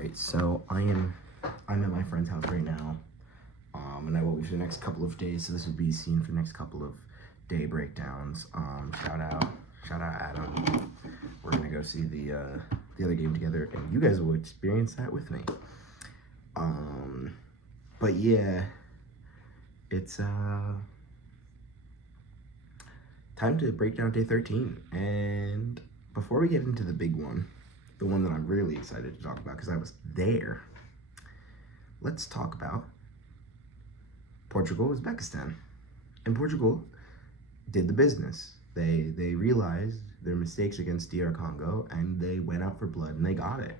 right, so I'm at my friend's house right now, and I will be for the next couple of days. So this will be seen for the next couple of day breakdowns. Shout out Adam. We're gonna go see the other game together, and you guys will experience that with me. But yeah, it's time to break down day 13. And before we get into the big one, the one that I'm really excited to talk about because I was there, let's talk about Portugal, Uzbekistan. And Portugal did the business. They realized their mistakes against DR Congo and they went out for blood and they got it.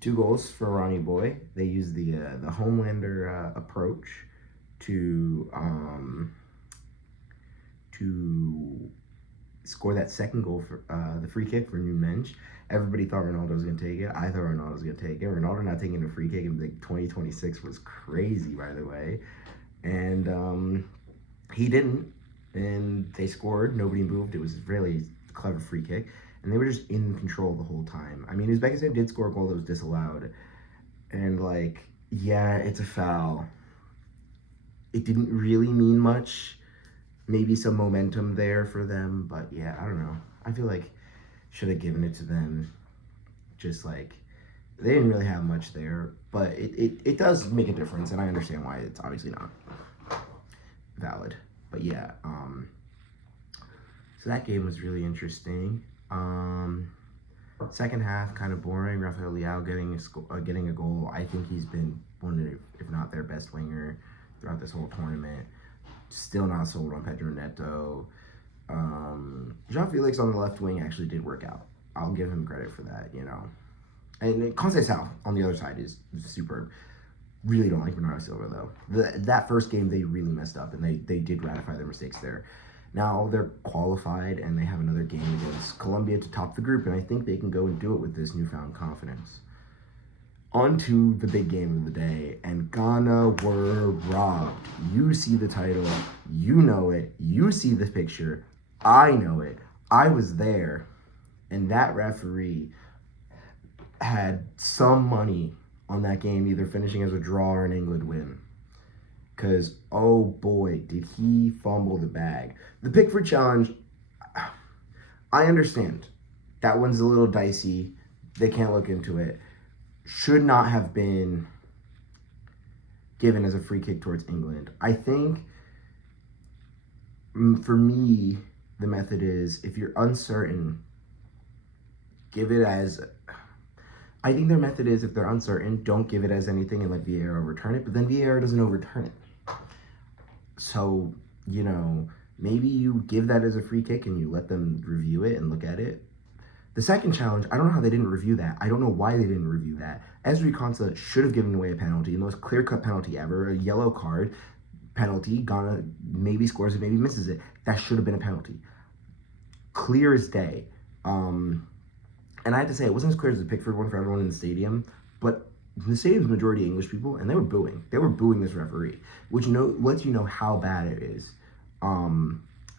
2 goals for Ronnie Boy. They used the Homelander approach to score that second goal for the free kick for New Mensch. Everybody thought Ronaldo was going to take it. I thought Ronaldo was going to take it. Ronaldo not taking a free kick in like 2026 was crazy, by the way. And he didn't. And they scored. Nobody moved. It was a really clever free kick. And they were just in control the whole time. I mean, Uzbekistan did score a goal that was disallowed. And, like, yeah, it's a foul. It didn't really mean much. Maybe some momentum there for them. But, yeah, I don't know. I feel like should have given it to them. Just, like, they didn't really have much there. But it does make a difference. And I understand why it's obviously not valid. But, yeah, so that game was really interesting. Second half, kind of boring. Rafael Leao getting a goal. I think he's been one of, if not their best winger throughout this whole tournament. Still not sold on Pedro Neto. João Felix on the left wing actually did work out. I'll give him credit for that, you know. And Conceição on the other side is superb. Really don't like Bernardo Silva, though. That first game, they really messed up, and they did ratify their mistakes there. Now they're qualified, and they have another game against Colombia to top the group, and I think they can go and do it with this newfound confidence. On to the big game of the day, and Ghana were robbed. You see the title. You know it. You see the picture. I know it. I was there, and that referee had some money on that game, either finishing as a draw or an England win. Because, oh boy, did he fumble the bag. The Pickford challenge, I understand. That one's a little dicey. They can't look into it. Should not have been given as a free kick towards England. I think, for me, the method is, if you're uncertain, give it as... I think their method is, if they're uncertain, don't give it as anything and let VAR overturn it, but then VAR doesn't overturn it. So, you know, maybe you give that as a free kick and you let them review it and look at it. The second challenge, I don't know how they didn't review that. I don't know why they didn't review that. Ezri Konsa should have given away a penalty, the most clear-cut penalty ever, a yellow card penalty. Ghana maybe scores it, maybe misses it. That should have been a penalty. Clear as day. And I have to say, it wasn't as clear as the Pickford one for everyone in the stadium, but the stadium's majority English people, and they were booing. They were booing this referee, which lets you know how bad it is.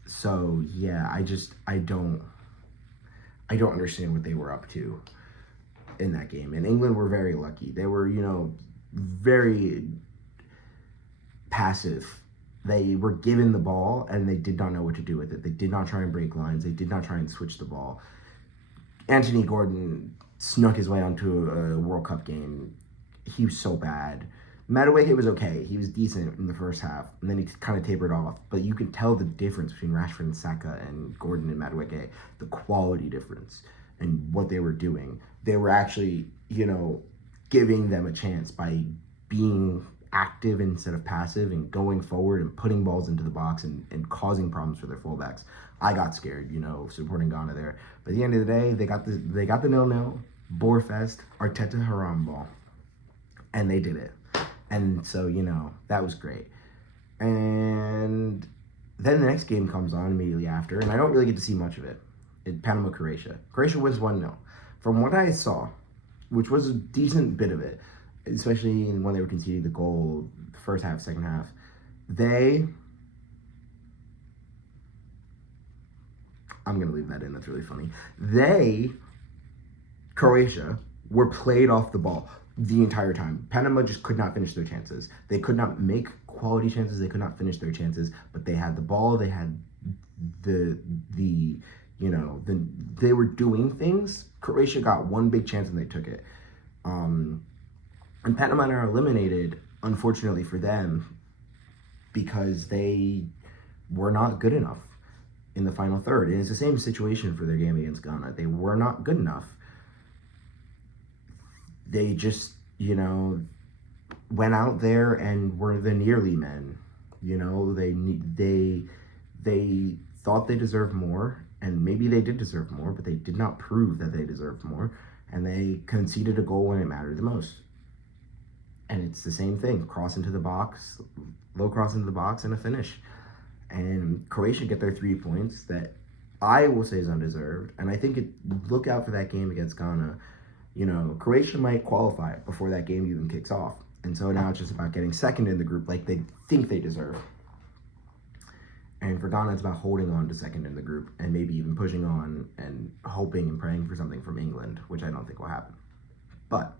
So yeah, I don't understand what they were up to in that game. And England were very lucky. They were, you know, very passive. They were given the ball, and they did not know what to do with it. They did not try and break lines. They did not try and switch the ball. Anthony Gordon snuck his way onto a World Cup game. He was so bad. Madueke was okay. He was decent in the first half, and then he kind of tapered off. But you could tell the difference between Rashford and Saka and Gordon and Madueke, the quality difference and what they were doing. They were actually, you know, giving them a chance by being active instead of passive and going forward and putting balls into the box and causing problems for their fullbacks. I got scared, you know, supporting Ghana there. But at the end of the day, they got the 0-0, Borefest, Arteta Haram ball. And they did it. And so, you know, that was great. And then the next game comes on immediately after, and I don't really get to see much of it. Panama-Croatia. Croatia wins 1-0. From what I saw, which was a decent bit of it, especially when they were conceding the goal, the first half, second half, I'm going to leave that in. That's really funny. Croatia, were played off the ball the entire time. Panama just could not finish their chances. They could not make quality chances. They could not finish their chances, but they had the ball. They had the they were doing things. Croatia got one big chance and they took it. And Panama are eliminated, unfortunately for them, because they were not good enough in the final third. And it's the same situation for their game against Ghana. They were not good enough. They just, went out there and were the nearly men. They thought they deserved more, and maybe they did deserve more, but they did not prove that they deserved more, and they conceded a goal when it mattered the most. And it's the same thing: cross into the box, low cross into the box, and a finish. And Croatia get their 3 points that I will say is undeserved. And I think look out for that game against Ghana. Croatia might qualify before that game even kicks off. And so now it's just about getting second in the group like they think they deserve. And for Ghana, it's about holding on to second in the group and maybe even pushing on and hoping and praying for something from England, which I don't think will happen. But,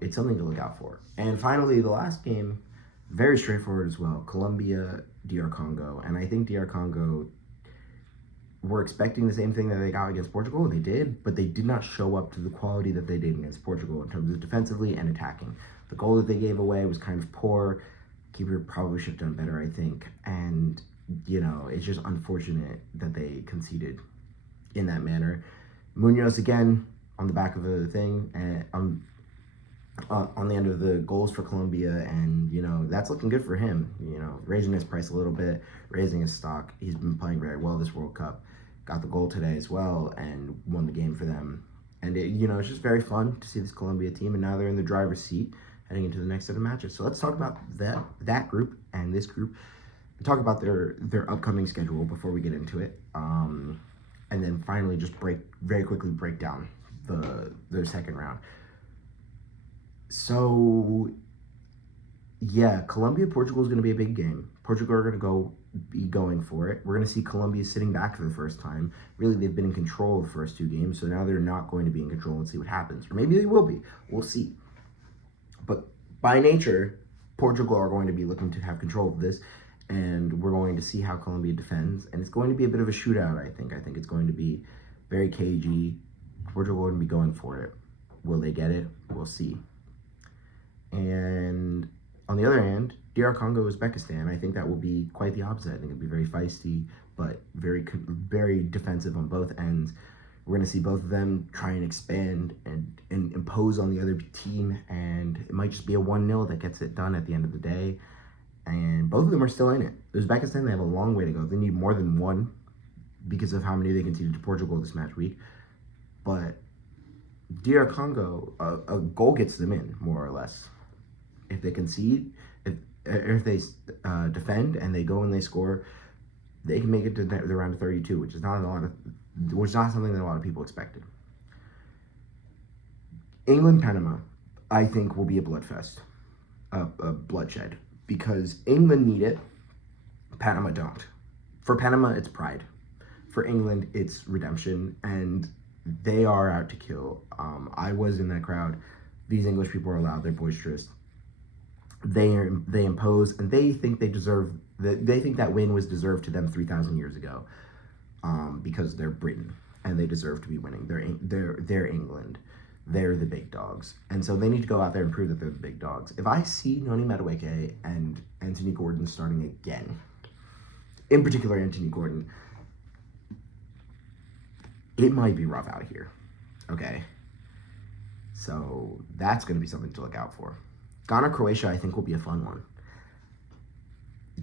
it's something to look out for. And finally, the last game, very straightforward as well. Colombia, DR Congo. And I think DR Congo were expecting the same thing that they got against Portugal. They did, but they did not show up to the quality that they did against Portugal in terms of defensively and attacking. The goal that they gave away was kind of poor. Keeper probably should have done better, I think. And, it's just unfortunate that they conceded in that manner. Munoz, again, on the back of the thing, and on the end of the goals for Colombia, and that's looking good for him. Raising his price a little bit, raising his stock. He's been playing very well this World Cup. Got the goal today as well, and won the game for them. And it's just very fun to see this Colombia team, and now they're in the driver's seat heading into the next set of matches. So let's talk about that group and this group, and talk about their upcoming schedule before we get into it. And then finally just very quickly break down their second round. So, yeah, Colombia-Portugal is going to be a big game. Portugal are going to be going for it. We're going to see Colombia sitting back for the first time. Really, they've been in control of the first 2 games, so now they're not going to be in control. Let's see what happens. Or maybe they will be. We'll see. But by nature, Portugal are going to be looking to have control of this, and we're going to see how Colombia defends. And it's going to be a bit of a shootout, I think. I think it's going to be very cagey. Portugal are going to be going for it. Will they get it? We'll see. And on the other hand, DR Congo, Uzbekistan, I think that will be quite the opposite. I think it'll be very feisty, but very, very defensive on both ends. We're going to see both of them try and expand and impose on the other team, and it might just be a 1-0 that gets it done at the end of the day. And both of them are still in it. Uzbekistan, they have a long way to go. They need more than 1 because of how many they conceded to Portugal this match week. But DR Congo, a goal gets them in, more or less. If they concede, if they defend and they go and they score, they can make it to the round of 32, which is not something that a lot of people expected. England, Panama, I think will be a bloodfest, a bloodshed, because England need it, Panama don't. For Panama, it's pride. For England, it's redemption, and they are out to kill. I was in that crowd. These English people are loud. They're boisterous. They impose, and they think they deserve. They think that win was deserved to them 3,000 years ago, because they're Britain and they deserve to be winning. They're England. They're the big dogs, and so they need to go out there and prove that they're the big dogs. If I see Noni Madueke and Anthony Gordon starting again, in particular Anthony Gordon, it might be rough out here. Okay, so that's going to be something to look out for. Ghana, Croatia, I think will be a fun one.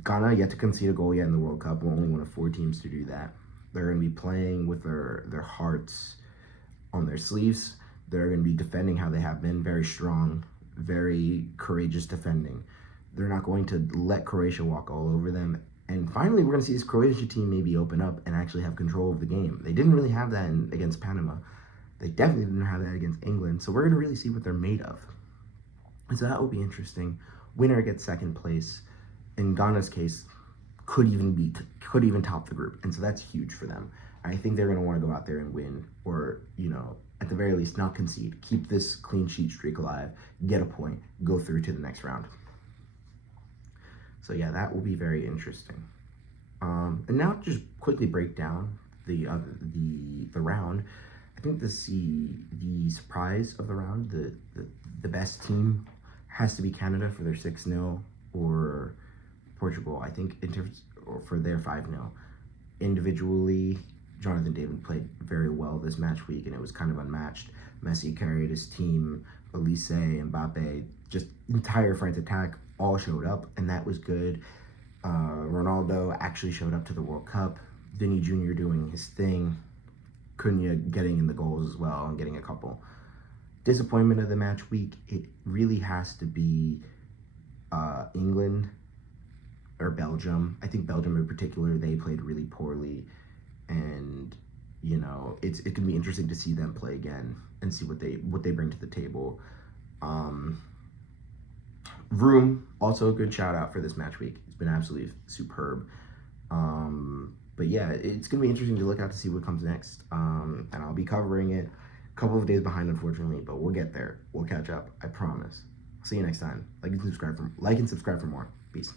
Ghana yet to concede a goal yet in the World Cup. We're only one of 4 teams to do that. They're going to be playing with their hearts on their sleeves. They're going to be defending how they have been, very strong, very courageous defending. They're not going to let Croatia walk all over them. And finally, we're going to see this Croatia team maybe open up and actually have control of the game. They didn't really have that against Panama. They definitely didn't have that against England. So we're going to really see what they're made of. So that will be interesting. Winner gets second place. In Ghana's case, could even top the group. And so that's huge for them. I think they're going to want to go out there and win, or, at the very least, not concede. Keep this clean sheet streak alive. Get a point. Go through to the next round. So yeah, that will be very interesting. And now just quickly break down the round. I think the surprise of the round, the best team has to be Canada for their 6-0, or Portugal, I think, or for their 5-0. Individually, Jonathan David played very well this match week, and it was kind of unmatched. Messi carried his team. Elise, Mbappe, just entire France attack all showed up, and that was good. Ronaldo actually showed up to the World Cup. Vinny Jr. doing his thing. Cunha getting in the goals as well and getting a couple. Disappointment of the match week, it really has to be England or Belgium. I think Belgium in particular, they played really poorly, and you know, it can be interesting to see them play again and see what they bring to the table. Vroom, also a good shout out for this match week. It's been absolutely superb. But yeah, it's gonna be interesting to look out to see what comes next. And I'll be covering it a couple of days behind, unfortunately, but we'll get there. We'll catch up. I promise. See you next time. Like and subscribe for more. Peace.